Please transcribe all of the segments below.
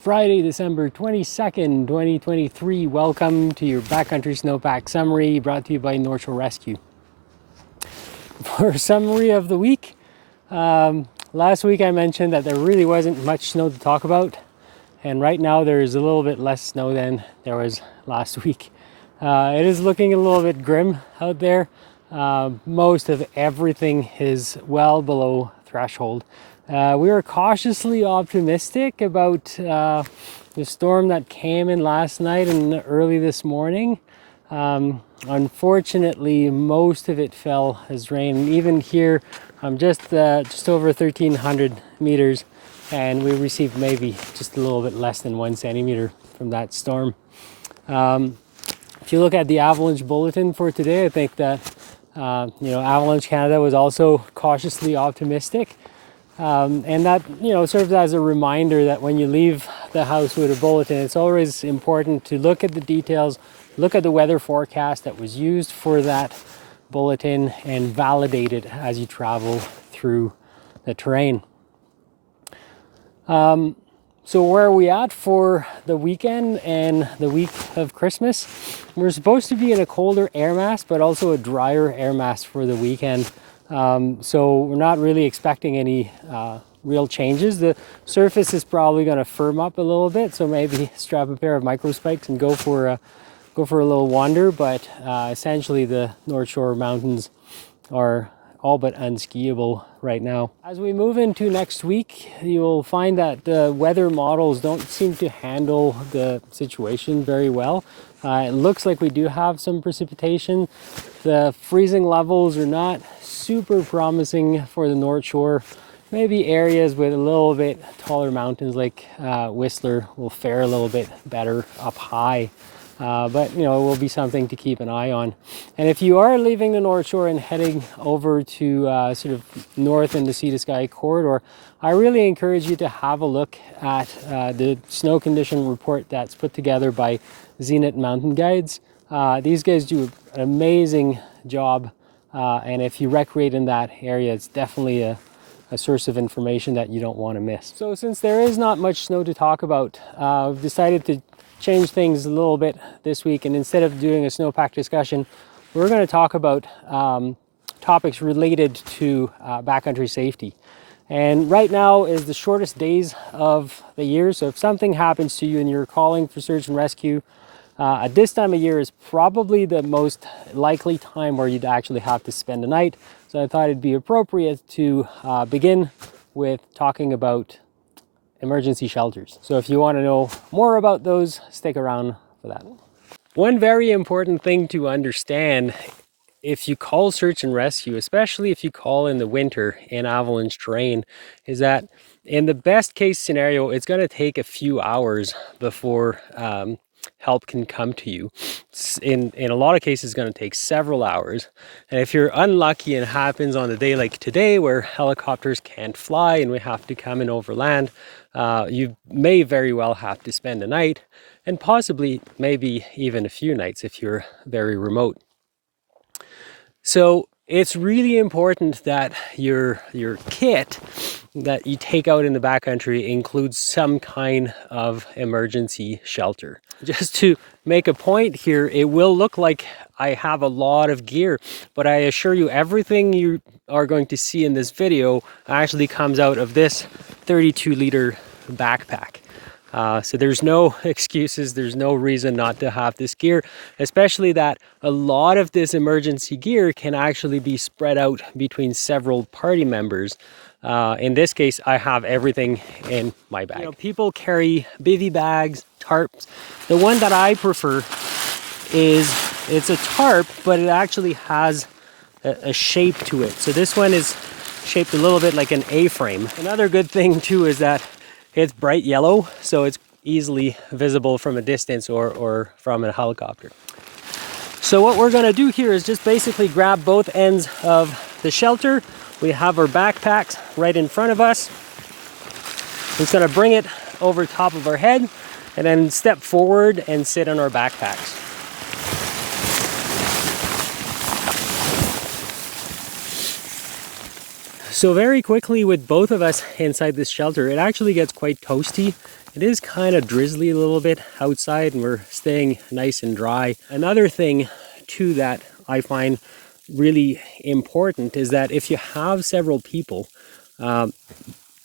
Friday, December 22nd, 2023. Welcome to your backcountry snowpack summary brought to you by North Shore Rescue. For summary of the week, last week I mentioned that there really wasn't much snow to talk about, and right now there's a little bit less snow than there was last week. It is looking a little bit grim out there. Most of everything is well below threshold. We were cautiously optimistic about the storm that came in last night and early this morning. Unfortunately, most of it fell as rain. Even here, I'm just over 1,300 meters, and we received maybe just a little bit less than 1 centimeter from that storm. If you look at the Avalanche bulletin for today, I think that Avalanche Canada was also cautiously optimistic. And that, serves as a reminder that when you leave the house with a bulletin, it's always important to look at the details, look at the weather forecast that was used for that bulletin, and validate it as you travel through the terrain. So where are we at for the weekend and the week of Christmas? We're supposed to be in a colder air mass, but also a drier air mass for the weekend. So we're not really expecting any real changes. The surface is probably going to firm up a little bit, so maybe strap a pair of micro spikes and go for a little wander. But essentially, the North Shore mountains are all but unskiable right now. As we move into next week, you'll find that the weather models don't seem to handle the situation very well. It looks like we do have some precipitation. The freezing levels are not super promising for the North Shore. Maybe areas with a little bit taller mountains like Whistler will fare a little bit better up high. But it will be something to keep an eye on. And if you are leaving the North Shore and heading over to sort of north in the Sea to Sky corridor, I really encourage you to have a look at the snow condition report that's put together by Zenith Mountain Guides. These guys do an amazing job, and if you recreate in that area, it's definitely a source of information that you don't want to miss. So since there is not much snow to talk about, I've decided to change things a little bit this week, and instead of doing a snowpack discussion, we're going to talk about topics related to backcountry safety. And right now is the shortest days of the year, so if something happens to you and you're calling for search and rescue, at this time of year is probably the most likely time where you'd actually have to spend a night. So I thought it'd be appropriate to begin with talking about emergency shelters. So if you want to know more about those, stick around for that. One very important thing to understand if you call search and rescue, especially if you call in the winter in avalanche terrain, is that in the best case scenario, it's going to take a few hours before help can come to you. In a lot of cases, it's going to take several hours. And if you're unlucky and it happens on a day like today where helicopters can't fly and we have to come in overland, you may very well have to spend a night, and possibly maybe even a few nights if you're very remote. So it's really important that your kit that you take out in the backcountry includes some kind of emergency shelter. Just to make a point here, it will look like I have a lot of gear, but I assure you everything you are going to see in this video actually comes out of this 32-liter backpack. So there's no excuses, there's no reason not to have this gear, especially that a lot of this emergency gear can actually be spread out between several party members. In this case, I have everything in my bag. People carry bivy bags, tarps. The one that I prefer it's a tarp, but it actually has a shape to it. So this one is shaped a little bit like an A-frame. Another good thing too is that it's bright yellow, so it's easily visible from a distance or from a helicopter. So what we're going to do here is just basically grab both ends of the shelter. We have our backpacks right in front of us. We're just going to bring it over top of our head and then step forward and sit on our backpacks. So very quickly with both of us inside this shelter, it actually gets quite toasty It is kind of drizzly a little bit outside and we're staying nice and dry. Another thing too that I find really important is that if you have several people,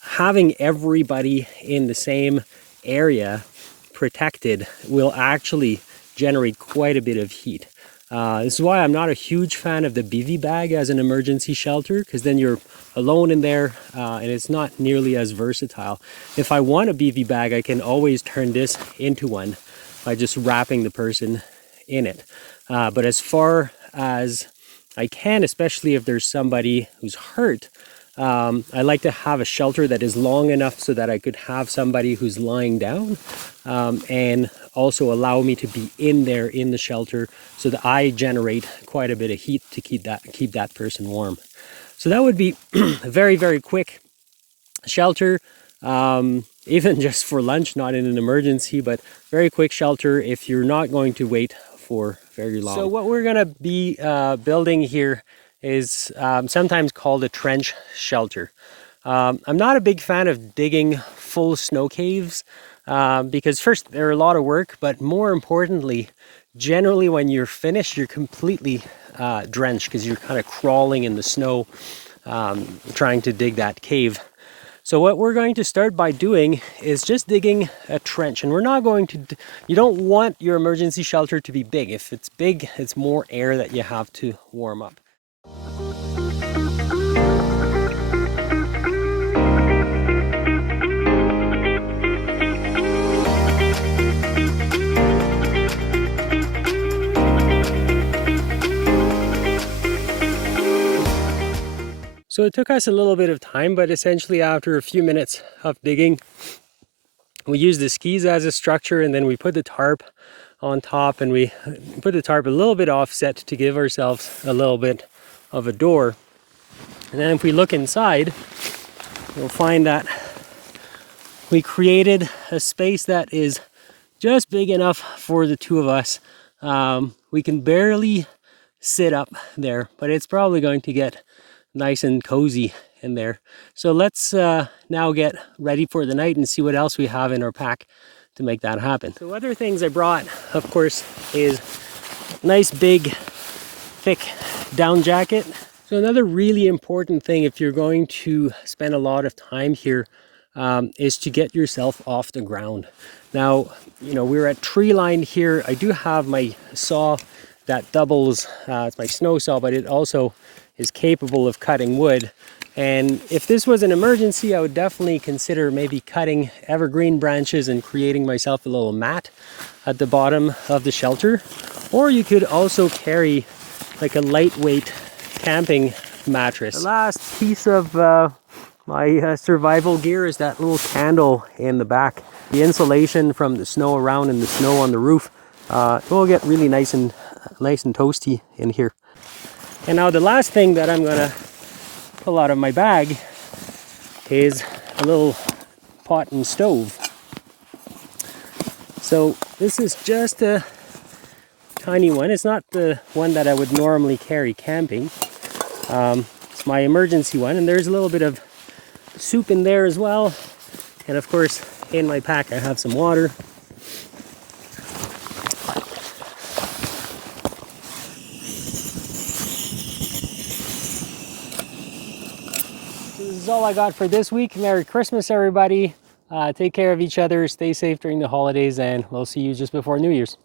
having everybody in the same area protected will actually generate quite a bit of heat. This is why I'm not a huge fan of the bivy bag as an emergency shelter, because then you're alone in there and it's not nearly as versatile. If I want a bivy bag, I can always turn this into one by just wrapping the person in it. But as far as I can, especially if there's somebody who's hurt, I like to have a shelter that is long enough so that I could have somebody who's lying down and also allow me to be in there in the shelter so that I generate quite a bit of heat to keep that person warm. So that would be a very, very quick shelter, even just for lunch, not in an emergency, but very quick shelter if you're not going to wait for very long. So what we're gonna be building here is sometimes called a trench shelter. I'm not a big fan of digging full snow caves because first, they're a lot of work, but more importantly, generally when you're finished, you're completely drenched because you're kind of crawling in the snow trying to dig that cave. So what we're going to start by doing is just digging a trench, and we're not going to, you don't want your emergency shelter to be big. If it's big, it's more air that you have to warm up. So it took us a little bit of time, but essentially after a few minutes of digging, we used the skis as a structure, and then we put the tarp on top, and we put the tarp a little bit offset to give ourselves a little bit of a door. And then if we look inside, you'll find that we created a space that is just big enough for the two of us. We can barely sit up there, but it's probably going to get nice and cozy in there. So let's now get ready for the night and see what else we have in our pack to make that happen. So other things I brought, of course, is nice big thick down jacket. So another really important thing if you're going to spend a lot of time here is to get yourself off the ground. Now, you know, we're at tree line here. I do have my saw that doubles, it's my snow saw, but it also is capable of cutting wood. And if this was an emergency, I would definitely consider maybe cutting evergreen branches and creating myself a little mat at the bottom of the shelter. Or you could also carry like a lightweight camping mattress. The last piece of my survival gear is that little candle in the back. The insulation from the snow around and the snow on the roof will get really nice and toasty in here. And now the last thing that I'm gonna pull out of my bag is a little pot and stove. So this is just a tiny one. It's not the one that I would normally carry camping. It's my emergency one, and there's a little bit of soup in there as well. And of course, in my pack I have some water. This is all I got for this week. Merry Christmas, everybody. Take care of each other, stay safe during the holidays, and we'll see you just before New Year's.